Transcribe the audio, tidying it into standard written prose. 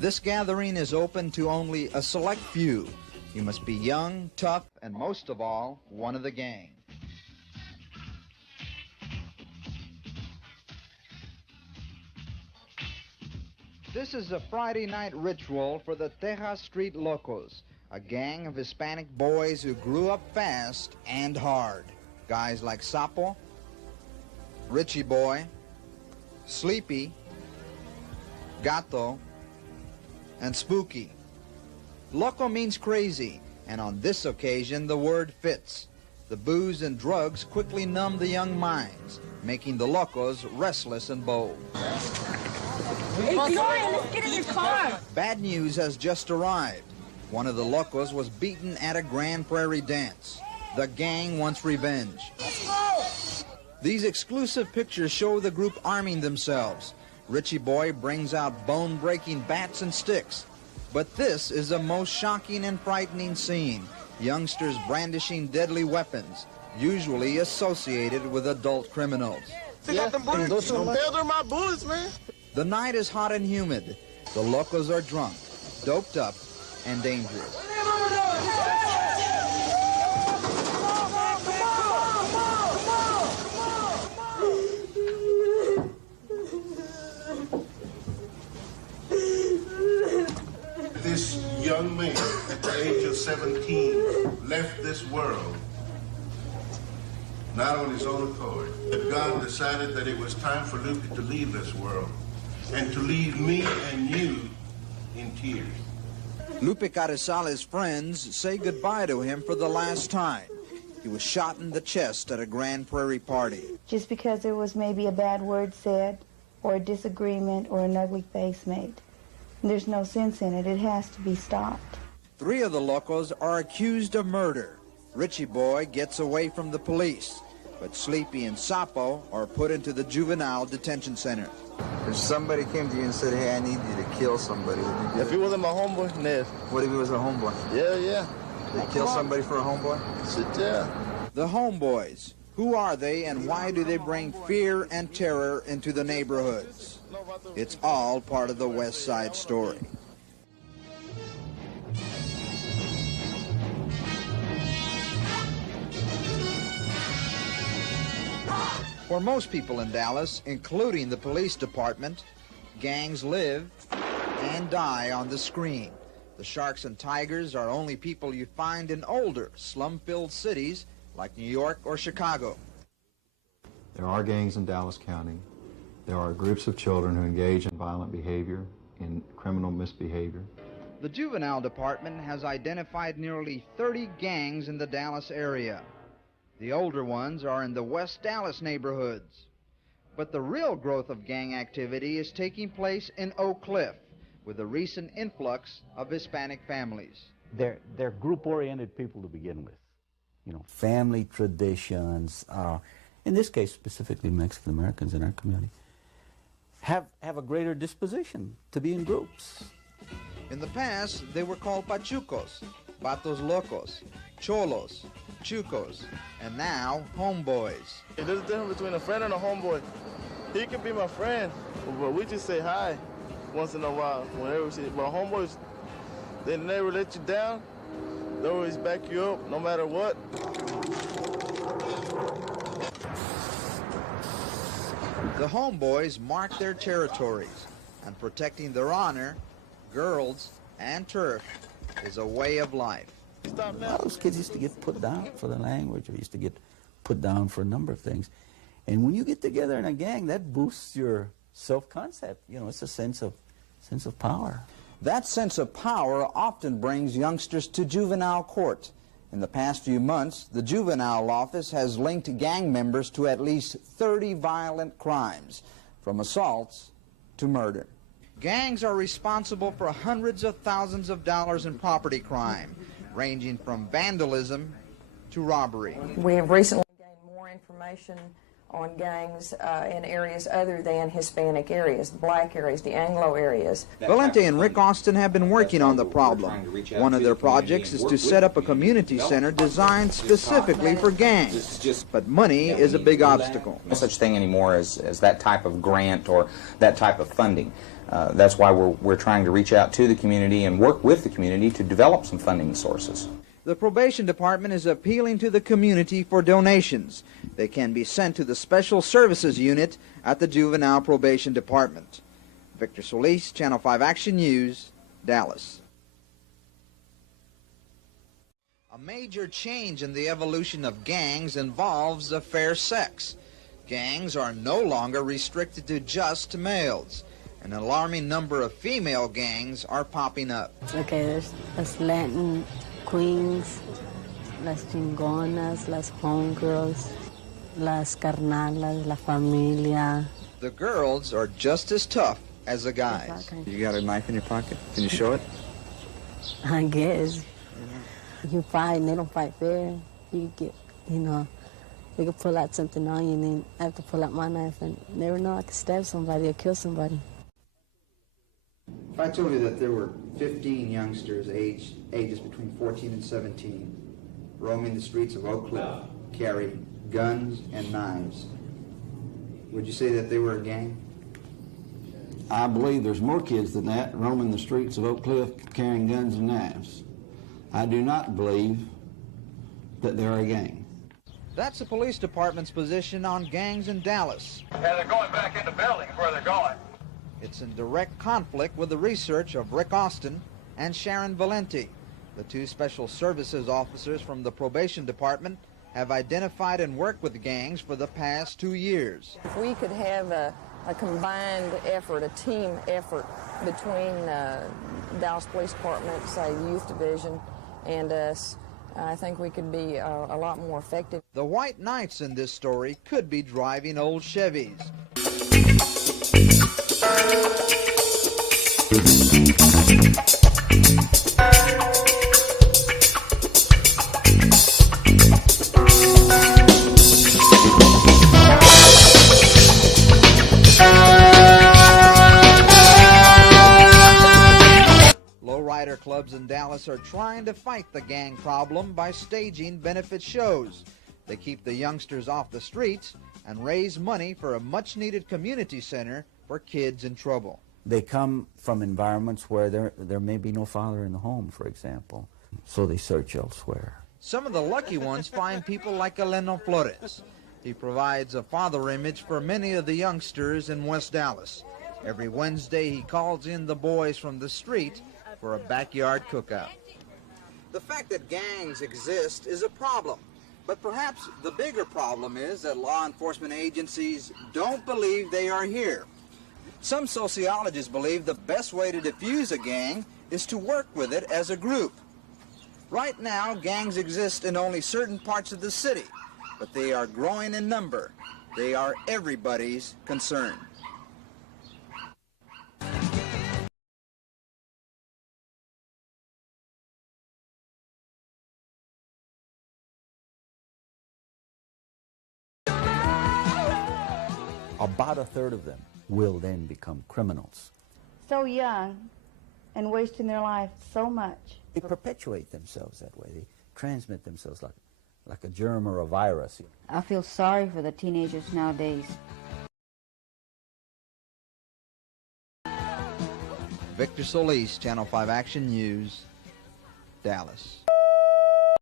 This gathering is open to only a select few. You must be young, tough, and most of all, one of the gang. This is a Friday night ritual for the Tejas Street Locos, a gang of Hispanic boys who grew up fast and hard. Guys like Sapo, Richie Boy, Sleepy, Gato, and Spooky. Loco means crazy, and on this occasion the word fits. The booze and drugs quickly numb the young minds, making the Locos restless and bold. Hey, Gloria, let's get in your car. Bad news has just arrived. One of the Locos was beaten at a Grand Prairie dance. The gang wants revenge. These exclusive pictures show the group arming themselves. Richie Boy brings out bone-breaking bats and sticks. But this is the most shocking and frightening scene. Youngsters brandishing deadly weapons, usually associated with adult criminals. Yeah, those are my bullets, man. The night is hot and humid. The Locos are drunk, doped up, and dangerous. This young man, at the age of 17, left this world, not on his own accord, but God decided that it was time for Lupe to leave this world and to leave me and you in tears. Lupe Carrizales' friends say goodbye to him for the last time. He was shot in the chest at a Grand Prairie party. Just because there was maybe a bad word said, or a disagreement, or an ugly face made. There's no sense in it. It has to be stopped. 3 of the Locos are accused of murder. Richie Boy gets away from the police, but Sleepy and Sapo are put into the juvenile detention center. If somebody came to you and said, hey, I need you to kill somebody, would you do If he wasn't my homeboy, Ned. What if he was a homeboy? Yeah. They kill somebody for a homeboy? Yeah. The homeboys. Who are they and why do they bring fear and terror into the neighborhoods? It's all part of the West Side Story. For most people in Dallas, including the police department, gangs live and die on the screen. The Sharks and Tigers are only people you find in older, slum-filled cities like New York or Chicago. There are gangs in Dallas County. There are groups of children who engage in violent behavior, in criminal misbehavior. The Juvenile Department has identified nearly 30 gangs in the Dallas area. The older ones are in the West Dallas neighborhoods. But the real growth of gang activity is taking place in Oak Cliff, with the recent influx of Hispanic families. They're group-oriented people to begin with. You know, family traditions, in this case specifically Mexican Americans in our community, have a greater disposition to be in groups. In the past, they were called pachucos, vatos locos, cholos, chucos, and now homeboys. There's a difference between a friend and a homeboy. He could be my friend, but we just say hi once in a while. Whenever we see, but homeboys, they never let you down. They always back you up, no matter what. The homeboys mark their territories, and protecting their honor, girls, and turf is a way of life. A lot of those kids used to get put down for the language, or used to get put down for a number of things. And when you get together in a gang, that boosts your self-concept. You know, it's a sense of power. That sense of power often brings youngsters to juvenile court. In the past few months, the juvenile office has linked gang members to at least 30 violent crimes, from assaults to murder. Gangs are responsible for hundreds of thousands of dollars in property crime, ranging from vandalism to robbery. We have recently gained more information on gangs in areas other than Hispanic areas, black areas, the Anglo areas. Valente and Rick Austin have been working on the problem. One of their projects is to set up a community center designed specifically for gangs. But money is a big obstacle. No such thing anymore as that type of grant or that type of funding. That's why we're trying to reach out to the community and work with the community to develop some funding sources. The probation department is appealing to the community for donations. They can be sent to the Special Services Unit at the Juvenile Probation Department. Victor Solis, Channel 5 Action News, Dallas. A major change in the evolution of gangs involves the fair sex. Gangs are no longer restricted to just males. An alarming number of female gangs are popping up. Okay, there's Latin Queens, las Chingonas, las Homegirls, las Carnalas, la Familia. The girls are just as tough as the guys. You got a knife in your pocket? Can you show it? I guess. You fight and they don't fight fair. You get, they could pull out something on you and then I have to pull out my knife and never know I could stab somebody or kill somebody. If I told you that there were 15 youngsters ages between 14 and 17 roaming the streets of Oak Cliff, carrying guns and knives, would you say that they were a gang? I believe there's more kids than that roaming the streets of Oak Cliff carrying guns and knives. I do not believe that they're a gang. That's the police department's position on gangs in Dallas. Yeah, they're going back into buildings where they're going. It's in direct conflict with the research of Rick Austin and Sharon Valente. The two special services officers from the probation department have identified and worked with gangs for the past 2 years. If we could have a combined effort, a team effort between Dallas Police Department, say Youth Division, and us, I think we could be a lot more effective. The White Knights in this story could be driving old Chevys. Lowrider clubs in Dallas are trying to fight the gang problem by staging benefit shows. They keep the youngsters off the streets and raise money for a much-needed community center for kids in trouble. They come from environments where there may be no father in the home, for example, so they search elsewhere. Some of the lucky ones find people like Eleno Flores. He provides a father image for many of the youngsters in West Dallas. Every Wednesday he calls in the boys from the street for a backyard cookout. The fact that gangs exist is a problem, but perhaps the bigger problem is that law enforcement agencies don't believe they are here. Some sociologists believe the best way to defuse a gang is to work with it as a group. Right now, gangs exist in only certain parts of the city, but they are growing in number. They are everybody's concern. About a third of them will then become criminals. So young and wasting their life so much. They perpetuate themselves that way. They transmit themselves like a germ or a virus. I feel sorry for the teenagers nowadays. Victor Solis, Channel 5 Action News, Dallas.